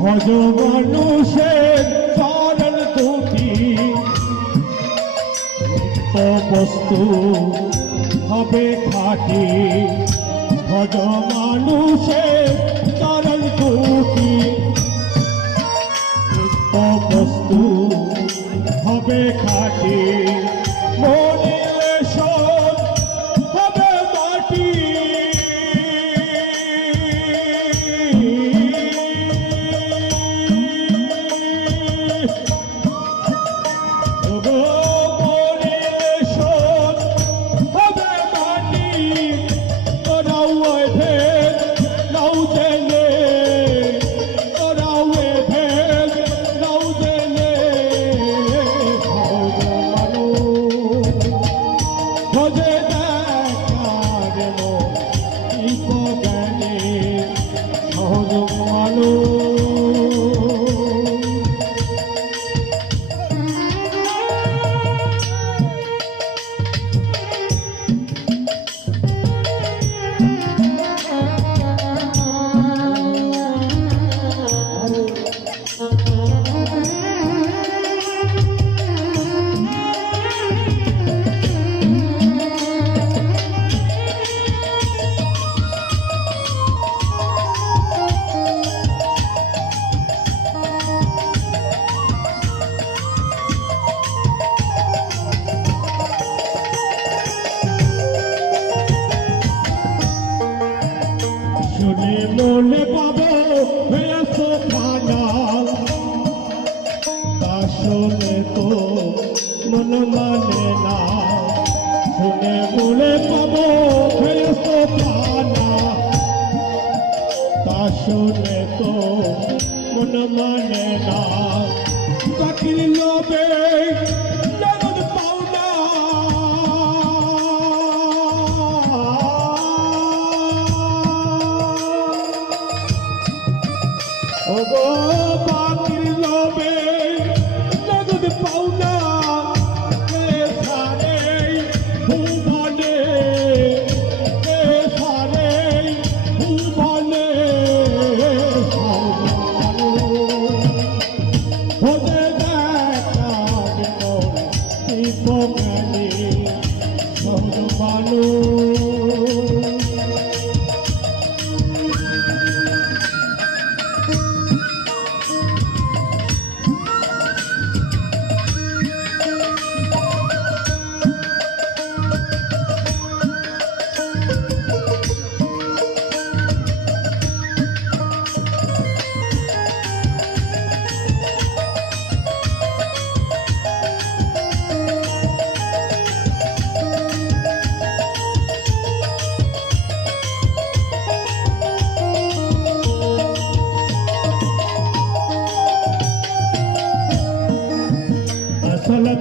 ভজ মানুষের চরণ দুটি। বস্তু হবে খাটি। ভজ Oh. মনে পাবো শুনে তো মন মানে না। শুনে বলে পাবো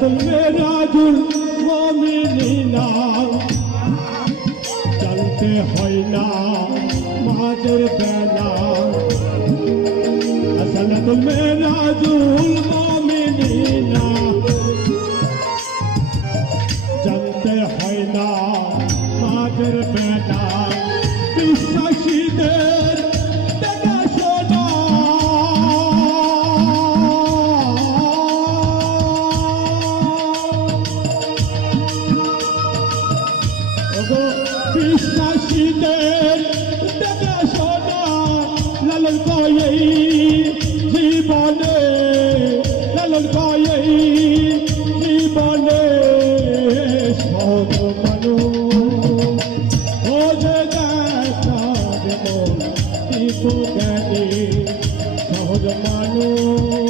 আসলাতুল মেরাজুল মুমিনিনা চলতে হয় না মাদের বেলা আসলাতুল মেরাজুল মুমিনিনা চলতে হয় না মাদের বেলা জীবনে লালন পাই জীবনে সব মানু ও যে সহজ মানুষ।